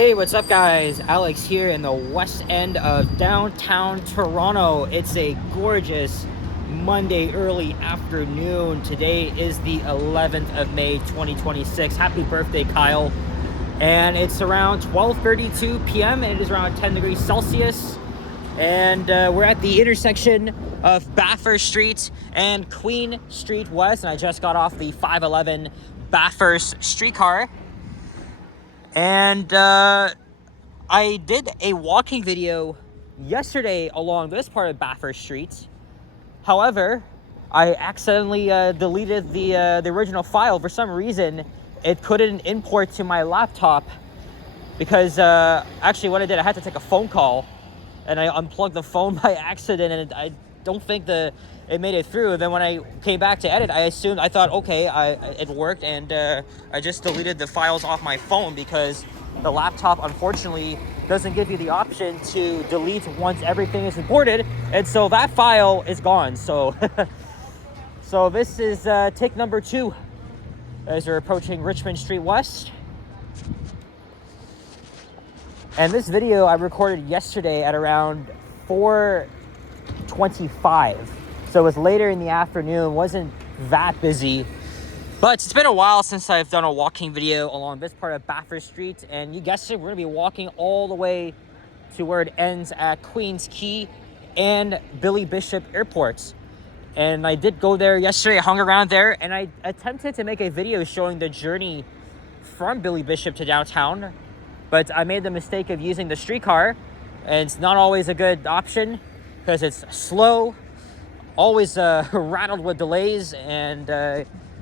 Hey, what's up guys? Alex here in the west end of downtown Toronto. It's a gorgeous Monday early afternoon. Today is the 11th of May 2026. Happy birthday, Kyle. And it's around 12:32 p.m. and it is around 10 degrees Celsius. And we're at the intersection of Bathurst Street and Queen Street West. And I just got off the 511 Bathurst streetcar. And I did a walking video yesterday along this part of Bathurst Street. However, I accidentally deleted the original file. For some reason, it couldn't import to my laptop because actually what I did, I had to take a phone call and I unplugged the phone by accident, and I don't think it made it through. Then when I came back to edit, I thought, okay, it worked, and I just deleted the files off my phone because the laptop unfortunately doesn't give you the option to delete once everything is imported, and so that file is gone. So so this is take number 2 as we're approaching Richmond Street West. And this video I recorded yesterday at around 4:25. So it was later in the afternoon, wasn't that busy. But it's been a while since I've done a walking video along this part of Bathurst Street. And you guessed it, we're gonna be walking all the way to where it ends at Queen's Quay and Billy Bishop Airports. And I did go there yesterday, I hung around there, and I attempted to make a video showing the journey from Billy Bishop to downtown. But I made the mistake of using the streetcar, and it's not always a good option because it's slow, always rattled with delays, and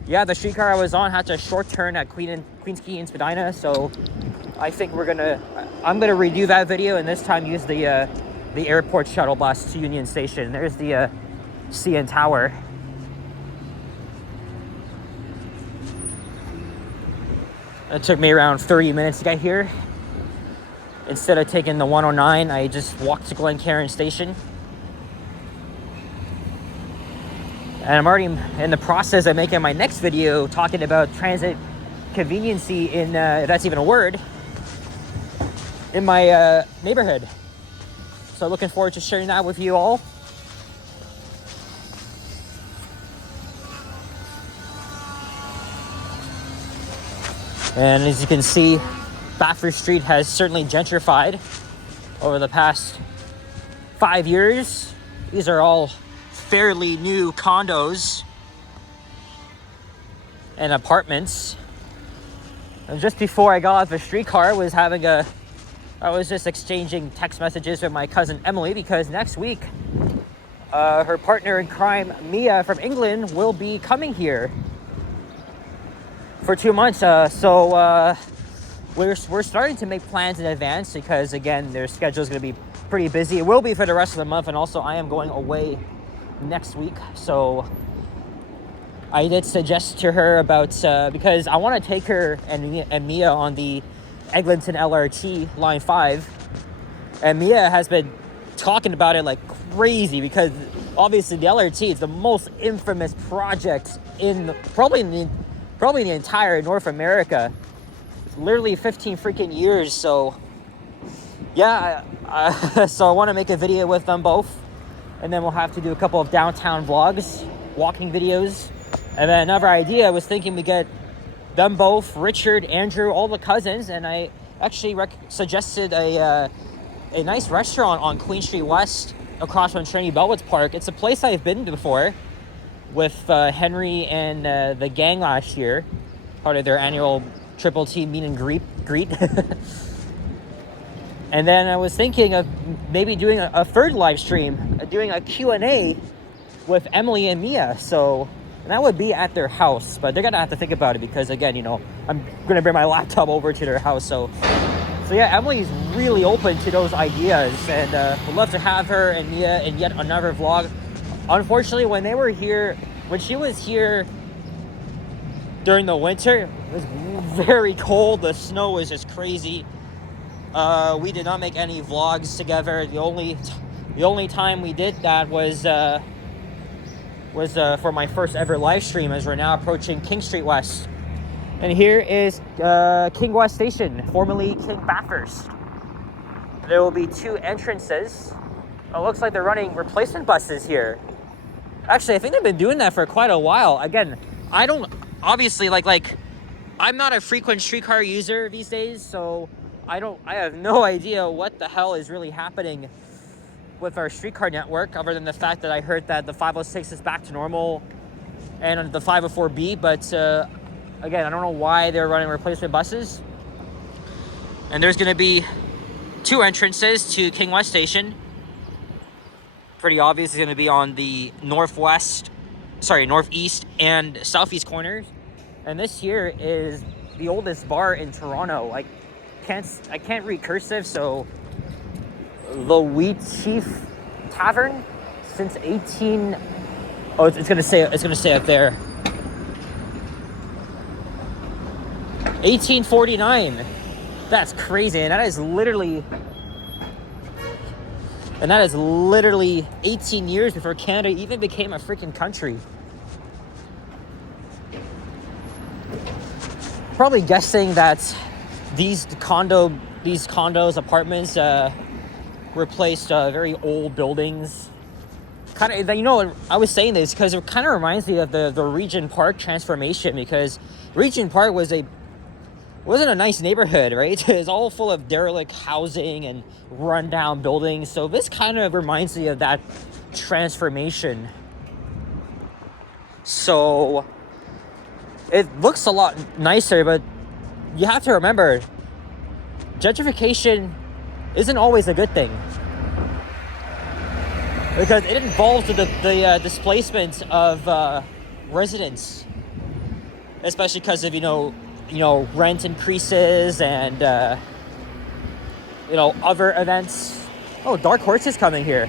yeah, the streetcar I was on had a short turn at Queen's Quay and Spadina, so I think I'm gonna redo that video and this time use the airport shuttle bus to Union Station. There's the CN Tower. It took me around 30 minutes to get here. Instead of taking the 109, I just walked to Glencairn Station. And I'm already in the process of making my next video talking about transit conveniency in, if that's even a word, in my neighborhood. So looking forward to sharing that with you all. And as you can see, Bathurst Street has certainly gentrified over the past 5 years. These are all fairly new condos and apartments. And just before I got off the streetcar, I was just exchanging text messages with my cousin Emily because next week her partner in crime, Mia from England, will be coming here for 2 months. So we're starting to make plans in advance because, again, their schedule is going to be pretty busy. It will be for the rest of the month, and also I am going away next week. So I did suggest to her about because I want to take her and Mia on the Eglinton LRT Line 5, and Mia has been talking about it like crazy because obviously the LRT is the most infamous project in probably in the entire North America. Literally 15 freaking years. So yeah, so I want to make a video with them both, and then we'll have to do a couple of downtown vlogs, walking videos. And then another idea, I was thinking we get them both, Richard, Andrew, all the cousins, and I actually suggested a nice restaurant on Queen Street West across from Trinity Bellwoods Park. It's a place I've been to before with Henry and the gang last year, part of their annual Triple T meet and greet. And then I was thinking of maybe doing a third live stream, doing a Q&A with Emily and Mia. So, and that would be at their house, but they're gonna have to think about it because, again, you know, I'm gonna bring my laptop over to their house. So yeah, Emily's really open to those ideas, and would love to have her and Mia in yet another vlog. Unfortunately, when she was here during the winter, it was very cold. The snow was just crazy. We did not make any vlogs together. The only time we did that was for my first ever live stream, as we're now approaching King Street West. And here is King West Station, formerly King Bathurst. There will be 2 entrances. It looks like they're running replacement buses here. Actually, I think they've been doing that for quite a while. Again, I don't, obviously, like, I'm not a frequent streetcar user these days, so I have no idea what the hell is really happening with our streetcar network, other than the fact that I heard that the 506 is back to normal and the 504B, but again, I don't know why they're running replacement buses. And there's going to be 2 entrances to King West Station. Pretty obvious, it's going to be on the northeast and southeast corners. And this here is the oldest bar in Toronto. I can't read cursive, so the Wheat Chief Tavern since 18. Oh, it's gonna say up there. 1849. That's crazy, and that is literally 18 years before Canada even became a freaking country. Probably guessing that these condos, apartments, replaced very old buildings. Kind of, you know, I was saying this because it kind of reminds me of the Regent Park transformation, because Regent Park wasn't a nice neighborhood, right? It's all full of derelict housing and rundown buildings. So this kind of reminds me of that transformation. So it looks a lot nicer, but you have to remember, gentrification isn't always a good thing, because it involves the displacement of residents, especially because of you know rent increases and other events. Oh, Dark Horse is coming here.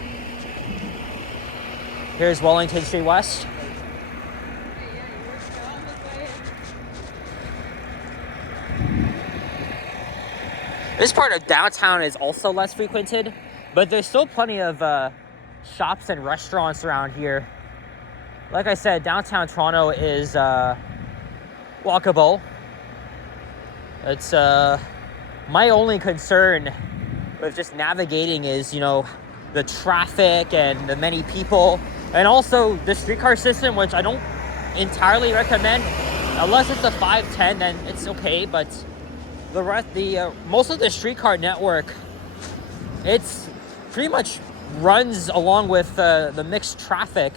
Here's Wellington Street West. This part of downtown is also less frequented, but there's still plenty of shops and restaurants around here. Like I said, downtown Toronto is walkable. It's my only concern with just navigating is, the traffic and the many people, and also the streetcar system, which I don't entirely recommend. Unless it's a 510, then it's okay, but most of the streetcar network, it's pretty much runs along with the mixed traffic,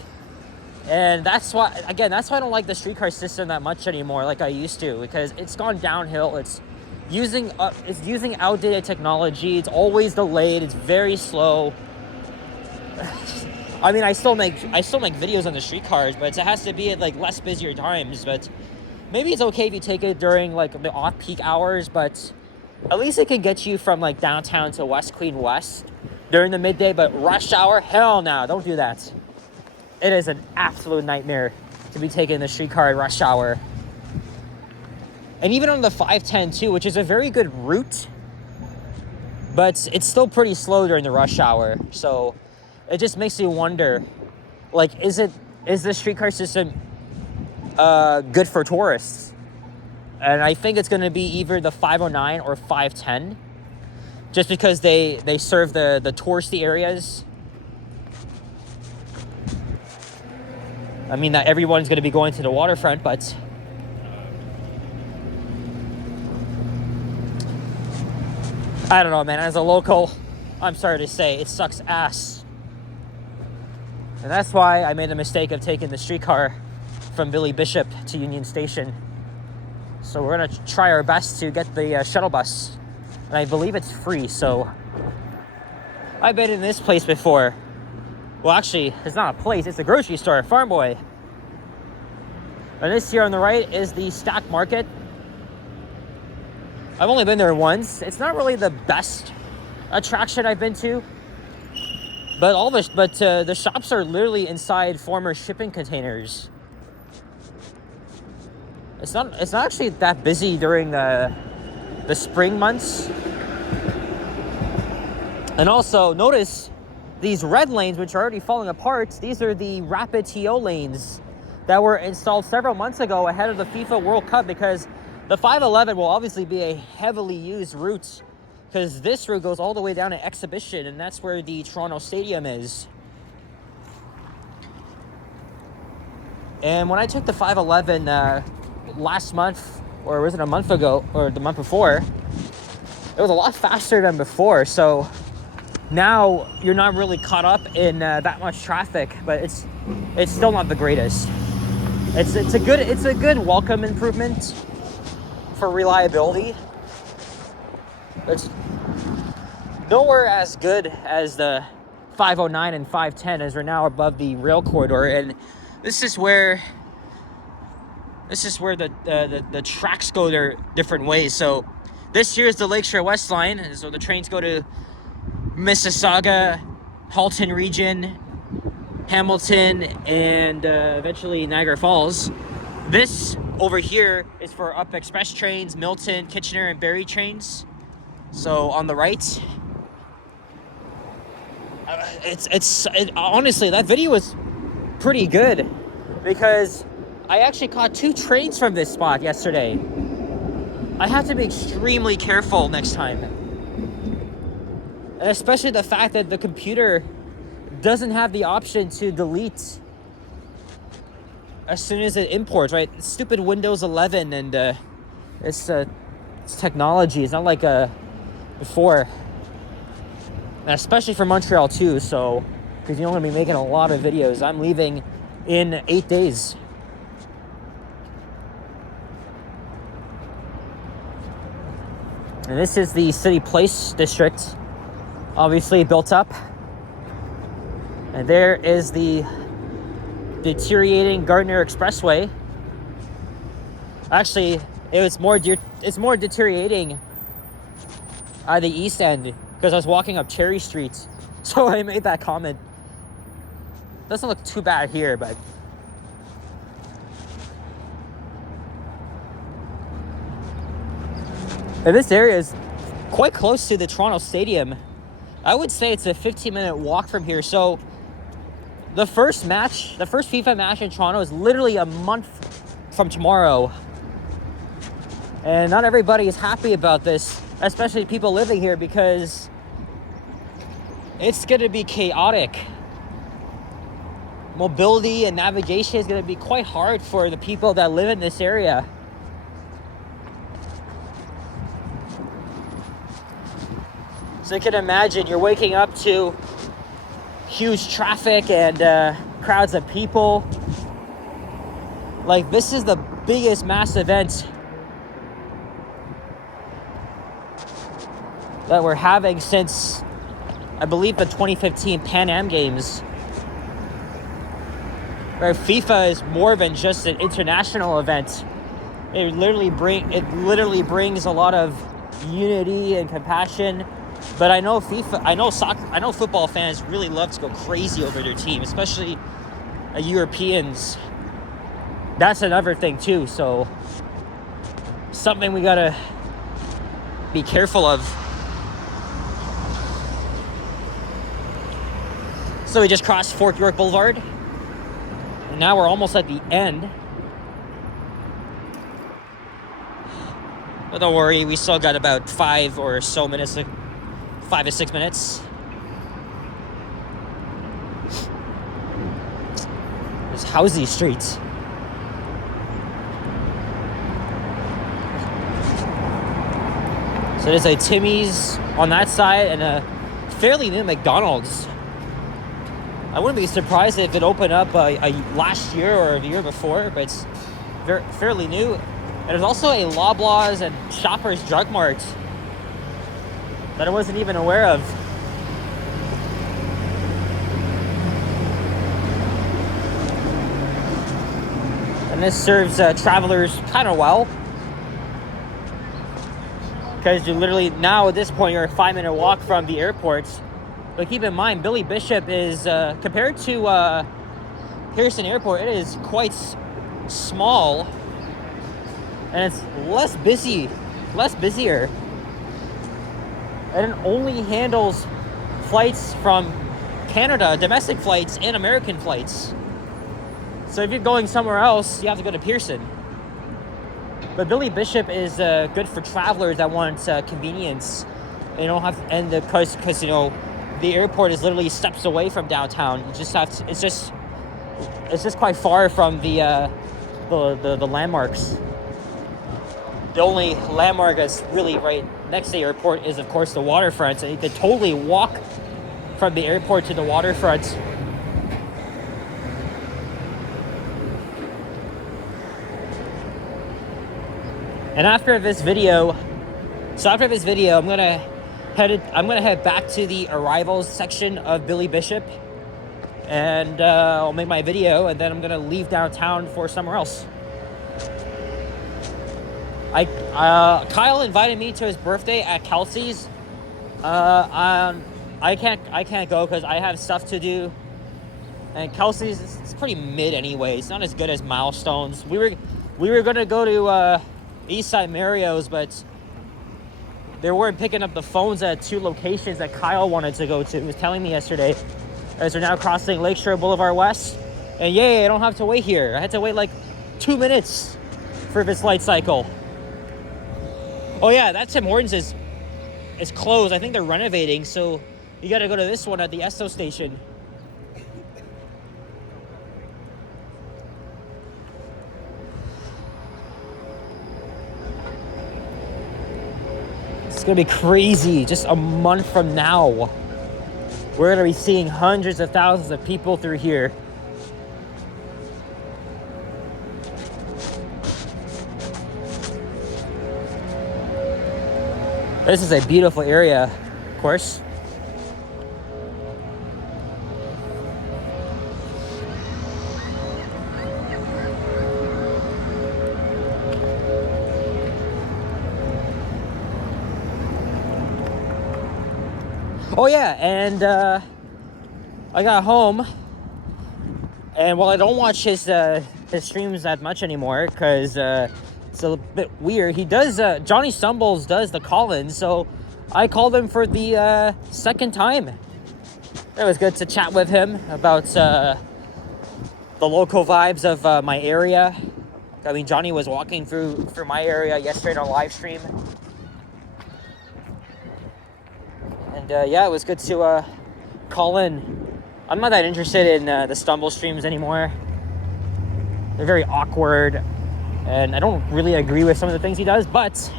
and that's why I don't like the streetcar system that much anymore, like I used to, because it's gone downhill. It's using outdated technology. It's always delayed. It's very slow. I mean, I still make videos on the streetcars, but it has to be at like less busier times. But maybe it's okay if you take it during like the off-peak hours, but at least it can get you from like downtown to West Queen West during the midday. But rush hour, hell no, don't do that. It is an absolute nightmare to be taking the streetcar at rush hour. And even on the 510 too, which is a very good route, but it's still pretty slow during the rush hour. So it just makes you wonder, like, is the streetcar system good for tourists? And I think it's going to be either the 509 or 510, just because they serve the touristy areas. I mean, not everyone's going to be going to the waterfront, but I don't know, man. As a local, I'm sorry to say, it sucks ass. And that's why I made the mistake of taking the streetcar from Billy Bishop to Union Station. So we're going to try our best to get the shuttle bus. And I believe it's free, so I've been in this place before. Well, actually, it's not a place, it's a grocery store, Farm Boy. And this here on the right is the Stack Market. I've only been there once. It's not really the best attraction I've been to. But the shops are literally inside former shipping containers. It's not actually that busy during the spring months. And also notice these red lanes, which are already falling apart. These are the rapid TO lanes that were installed several months ago ahead of the FIFA World Cup, because The 511 will obviously be a heavily used route because this route goes all the way down to Exhibition, and that's where the Toronto Stadium is. And when I took the 511 last month, or was it a month ago, or the month before, it was a lot faster than before. So now you're not really caught up in that much traffic, but it's still not the greatest. It's a good welcome improvement for reliability. It's nowhere as good as the 509 and 510 as we're now above the rail corridor, and this is where the tracks go their different ways. So this here is the Lakeshore West Line, and so the trains go to Mississauga, Halton Region, Hamilton, and eventually Niagara Falls. This over here is for up express trains, Milton, Kitchener, and Barrie trains. So on the right, honestly, that video was pretty good because I actually caught 2 trains from this spot yesterday. I have to be extremely careful next time. And especially the fact that the computer doesn't have the option to delete as soon as it imports, right? It's stupid Windows 11, and it's technology. It's not like before. And especially for Montreal too, so because you're going to be making a lot of videos. I'm leaving in 8 days. And this is the City Place district, obviously built up. And there is the deteriorating Gardner Expressway. Actually, it's more deteriorating at the east end because I was walking up Cherry Street, so I made that comment. Doesn't look too bad here, but and this area is quite close to the Toronto Stadium. I would say it's a 15-minute walk from here. So the first FIFA match in Toronto is literally a month from tomorrow. And not everybody is happy about this, especially people living here, because it's going to be chaotic. Mobility and navigation is going to be quite hard for the people that live in this area. So you can imagine you're waking up to huge traffic and crowds of people. Like, this is the biggest mass event that we're having since, I believe, the 2015 Pan Am Games. Where FIFA is more than just an international event. It literally brings a lot of unity and compassion. But I know football fans really love to go crazy over their team, especially Europeans. That's another thing too. So something we gotta be careful of. So we just crossed Fort York Boulevard, and now we're almost at the end. But don't worry, we still got about 5 or so minutes. 5 to 6 minutes. There's Housley Street. So there's a Timmy's on that side and a fairly new McDonald's. I wouldn't be surprised if it opened up last year or the year before, but it's fairly new. And there's also a Loblaws and Shoppers Drug Mart that I wasn't even aware of. And this serves travelers kind of well, because you literally, now at this point, you're a 5-minute walk from the airport. But keep in mind, Billy Bishop is, compared to Pearson Airport, it is quite small, and it's less busier. And it only handles flights from Canada, domestic flights and American flights. So if you're going somewhere else, you have to go to Pearson. But Billy Bishop is good for travelers that want convenience. And you don't have, and because you know, the airport is literally steps away from downtown. You just have to, it's just quite far from the landmarks. The only landmark that's really right next to the airport is, of course, the waterfront. So you could totally walk from the airport to the waterfront. And after this video, I'm gonna head back to the arrivals section of Billy Bishop, and I'll make my video, and then I'm gonna leave downtown for somewhere else. Kyle invited me to his birthday at Kelsey's. I can't go because I have stuff to do. And Kelsey's, it's pretty mid anyway. It's not as good as Milestones. We were gonna go to Eastside Mario's, but they weren't picking up the phones at 2 locations that Kyle wanted to go to. He was telling me yesterday, as we're now crossing Lakeshore Boulevard West. And yay, I don't have to wait here. I had to wait like 2 minutes for this light cycle. Oh yeah, that Tim Hortons is closed. I think they're renovating, so you gotta go to this one at the Esso station. It's gonna be crazy. Just a month from now, we're gonna be seeing hundreds of thousands of people through here. This is a beautiful area, of course. Oh yeah, and I got home, and while I don't watch his streams that much anymore, because it's a bit weird. He does, Johnny Stumbles does the call-in, so I called him for the second time. It was good to chat with him about the local vibes of my area. I mean, Johnny was walking through my area yesterday on a live stream. And yeah, it was good to call in. I'm not that interested in the Stumble streams anymore. They're very awkward, and I don't really agree with some of the things he does, but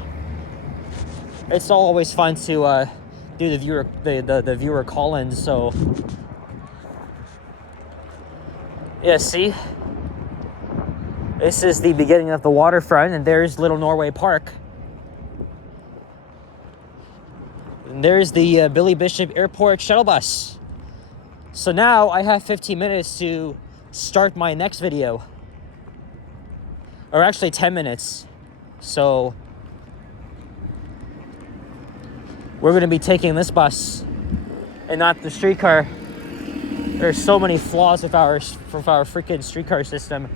it's always fun to do the viewer call-ins. So yeah, see, this is the beginning of the waterfront, and there's Little Norway Park. And there's the Billy Bishop Airport shuttle bus. So now I have 15 minutes to start my next video. Or actually 10 minutes. So we're going to be taking this bus and not the streetcar. There's so many flaws with our freaking streetcar system.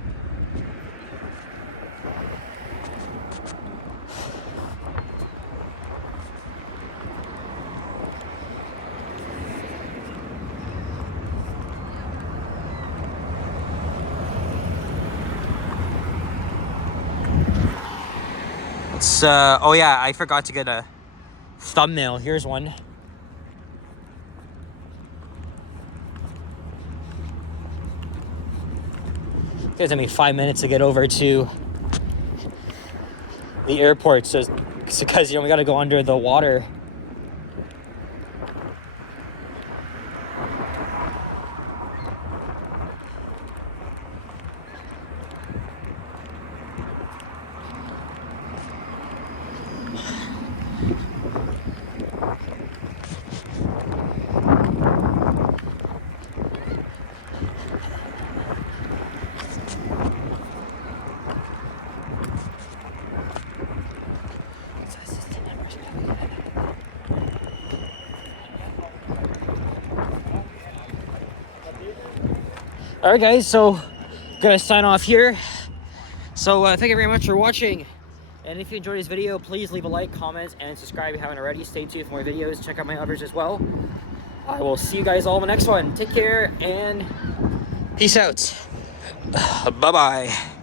It's, oh yeah, I forgot to get a thumbnail. Here's one. It took me 5 minutes to get over to the airport, so it's because, you know, we gotta go under the water. Alright guys, so gonna sign off here. So thank you very much for watching, and if you enjoyed this video, please leave a like, comment, and subscribe if you haven't already. Stay tuned for more videos. Check out my others as well. I will see you guys all in the next one. Take care and peace out. Bye bye.